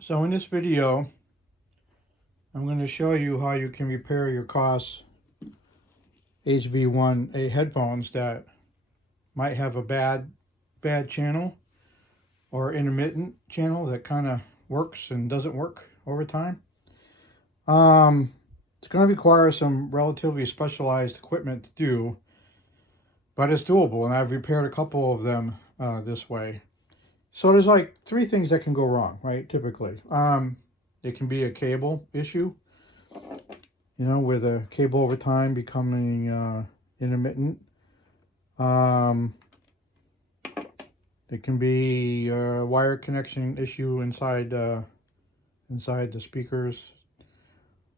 So in this video, I'm going to show you how you can repair your Koss HV1A headphones that might have a bad channel or intermittent channel that kind of works and doesn't work over time. It's going to require some relatively specialized equipment to do, but it's doable, and I've repaired a couple of them this way. So there's like three things that can go wrong, right? Typically, it can be a cable issue, with a cable over time becoming intermittent. It can be a wire connection issue inside the speakers,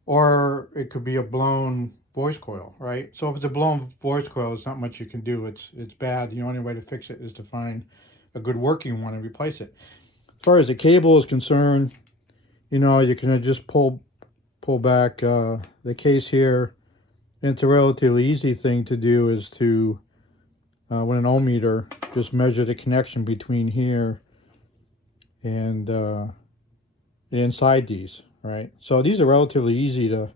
or it could be a blown voice coil, right? So if it's a blown voice coil, there's not much you can do. It's bad. The only way to fix it is to find a good working one and replace it. As far as the cable is concerned, you can just pull back the case here. And it's a relatively easy thing to do is to, with an ohm meter, just measure the connection between here and inside these, right? So these are relatively easy to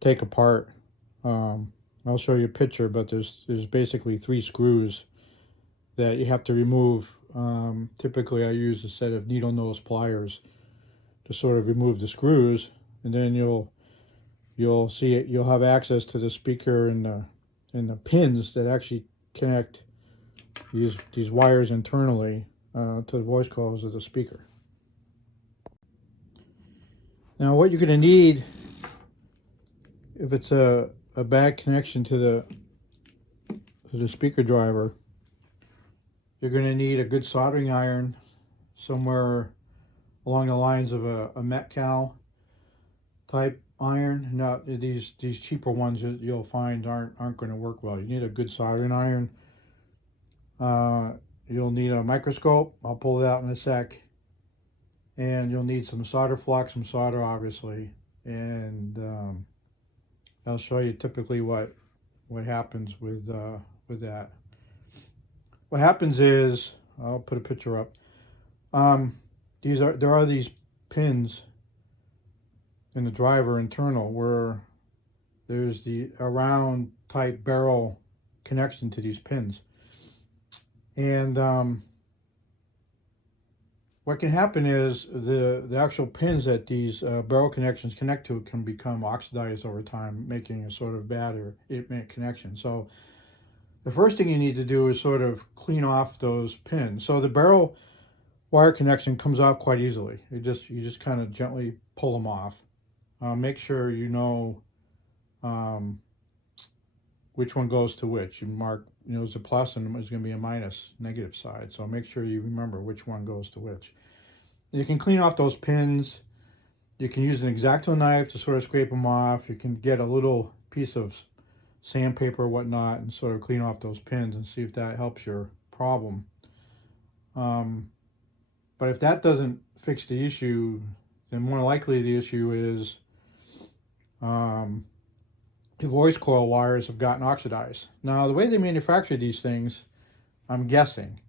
take apart. I'll show you a picture, but there's basically 3 screws that you have to remove. Typically I use a set of needle nose pliers to sort of remove the screws, and then you'll see it. You'll have access to the speaker and the pins that actually connect these wires internally to the voice coils of the speaker. Now, what you're going to need, if it's a bad connection to the speaker driver, you're going to need a good soldering iron somewhere along the lines of a Metcal type iron. Now, these cheaper ones that you'll find aren't going to work well. You need a good soldering iron. You'll need a microscope. I'll pull it out in a sec. And you'll need some solder flux, some solder, obviously. And I'll show you typically what happens with that. What happens is, I'll put a picture up. There are these pins in the driver internal where there's a round type barrel connection to these pins. And what can happen is the actual pins that these barrel connections connect to can become oxidized over time, making a sort of bad or intermittent connection. So the first thing you need to do is sort of clean off those pins. So the barrel wire connection comes off quite easily. You just kind of gently pull them off. Make sure you know which one goes to which. You mark, there's a plus and there's going to be a minus, negative side. So make sure you remember which one goes to which. You can clean off those pins. You can use an X-Acto knife to sort of scrape them off. You can get a little piece of sandpaper or whatnot and sort of clean off those pins and see if that helps your problem. But if that doesn't fix the issue, then more likely the issue is the voice coil wires have gotten oxidized. Now, the way they manufacture these things, I'm guessing,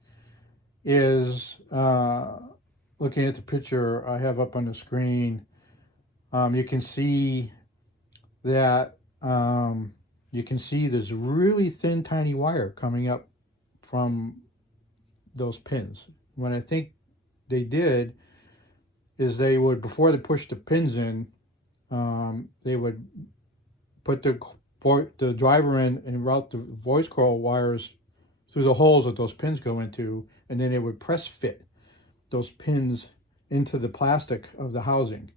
is looking at the picture I have up on the screen, you can see that there's really thin, tiny wire coming up from those pins. What I think they did is they would, before they pushed the pins in, they would put the driver in and route the voice coil wires through the holes that those pins go into, and then it would press fit those pins into the plastic of the housing.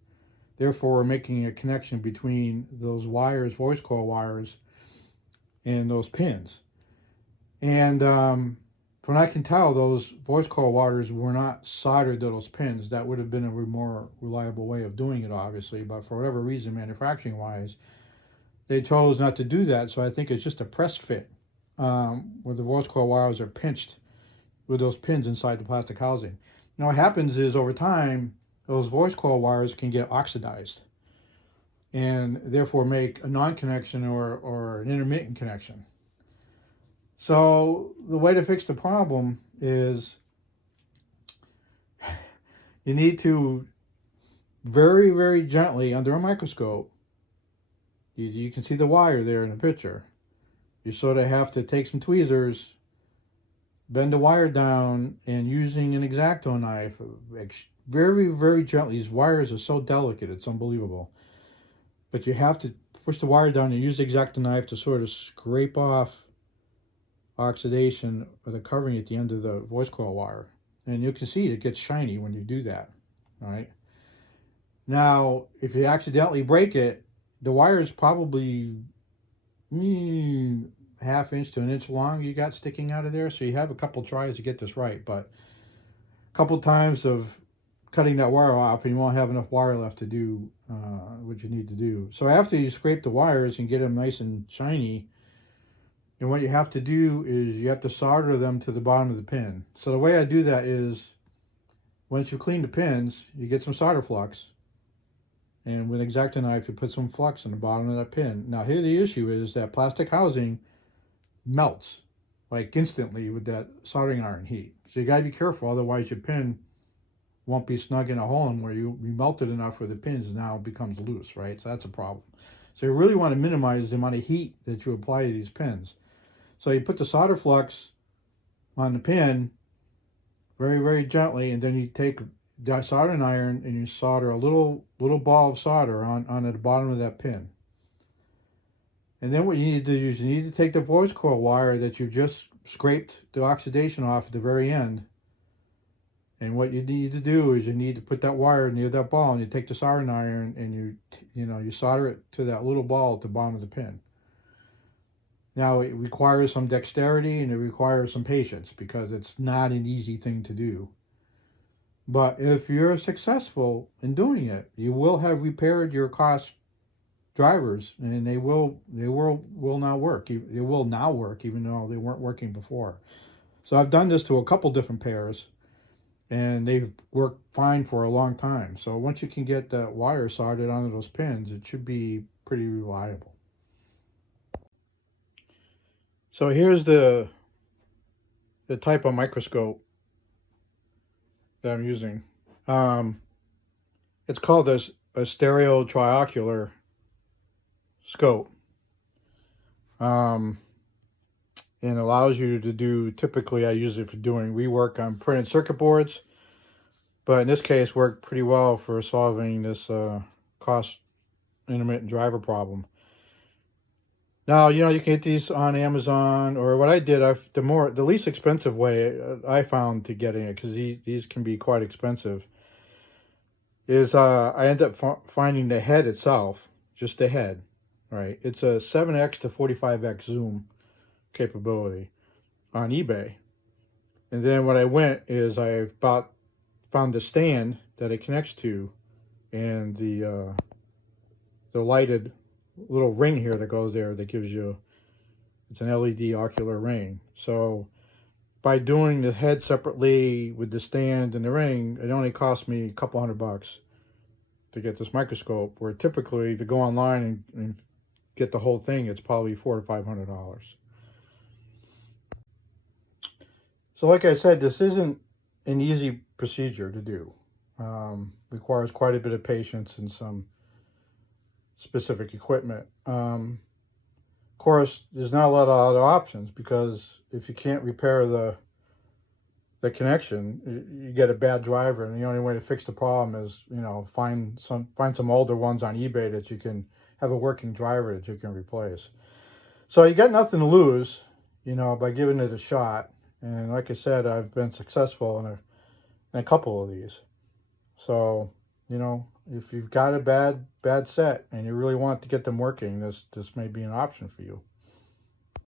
Therefore, we're making a connection between those wires, voice coil wires, and those pins. And from what I can tell, those voice coil wires were not soldered to those pins. That would have been a more reliable way of doing it, obviously, but for whatever reason, manufacturing-wise, they chose not to do that. So I think it's just a press fit where the voice coil wires are pinched with those pins inside the plastic housing. Now, what happens is over time, those voice coil wires can get oxidized and therefore make a non-connection or an intermittent connection. So the way to fix the problem is you need to very, very gently under a microscope. You can see the wire there in the picture. You sort of have to take some tweezers, bend the wire down, and using an X-Acto knife, very, very gently. These wires are so delicate, it's unbelievable. But you have to push the wire down and use the X-Acto knife to sort of scrape off oxidation or the covering at the end of the voice coil wire. And you can see it gets shiny when you do that. All right. Now, if you accidentally break it, the wire is probably half inch to an inch long you got sticking out of there. So you have a couple tries to get this right, but a couple times of cutting that wire off and you won't have enough wire left to do what you need to do. So after you scrape the wires and get them nice and shiny, and what you have to do is you have to solder them to the bottom of the pin. So the way I do that is once you clean the pins, you get some solder flux. And with an X-Acto knife, you put some flux in the bottom of that pin. Now here the issue is that plastic housing melts like instantly with that soldering iron heat. So you gotta be careful, otherwise your pin won't be snug in a hole where you melted enough where the pins now becomes loose, right? So that's a problem. So you really want to minimize the amount of heat that you apply to these pins. So you put the solder flux on the pin very, very gently, and then you take the soldering iron and you solder a little ball of solder on the bottom of that pin. And then what you need to do is you need to take the voice coil wire that you just scraped the oxidation off at the very end. And what you need to do is you need to put that wire near that ball, and you take the soldering iron and you solder it to that little ball at the bottom of the pin. Now it requires some dexterity and it requires some patience because it's not an easy thing to do. But if you're successful in doing it, you will have repaired your Koss drivers, and they will now work. They will now work even though they weren't working before. So I've done this to a couple different pairs, and they've worked fine for a long time. So once you can get that wire soldered onto those pins, it should be pretty reliable. So here's the type of microscope that I'm using. It's called a stereo triocular scope. And allows you to do, typically I use it for doing rework on printed circuit boards, but in this case worked pretty well for solving this Koss intermittent driver problem. Now, you can get these on Amazon, or what I did, the least expensive way I found to getting it, because these can be quite expensive, is I end up finding the head itself, just the head, right? It's a 7x to 45x zoom capability on eBay. And then what I went is I found the stand that it connects to, and the lighted little ring here that goes there that gives you, it's an LED ocular ring. So by doing the head separately with the stand and the ring, it only cost me a couple $100 to get this microscope, where typically to go online and get the whole thing, it's probably $400 to $500. So like I said, this isn't an easy procedure to do. Requires quite a bit of patience and some specific equipment. Of course, there's not a lot of other options, because if you can't repair the connection, you get a bad driver, and the only way to fix the problem is, find some older ones on eBay that you can have a working driver that you can replace. So you got nothing to lose, by giving it a shot. And like I said, I've been successful in a couple of these. So, if you've got a bad set and you really want to get them working, this may be an option for you.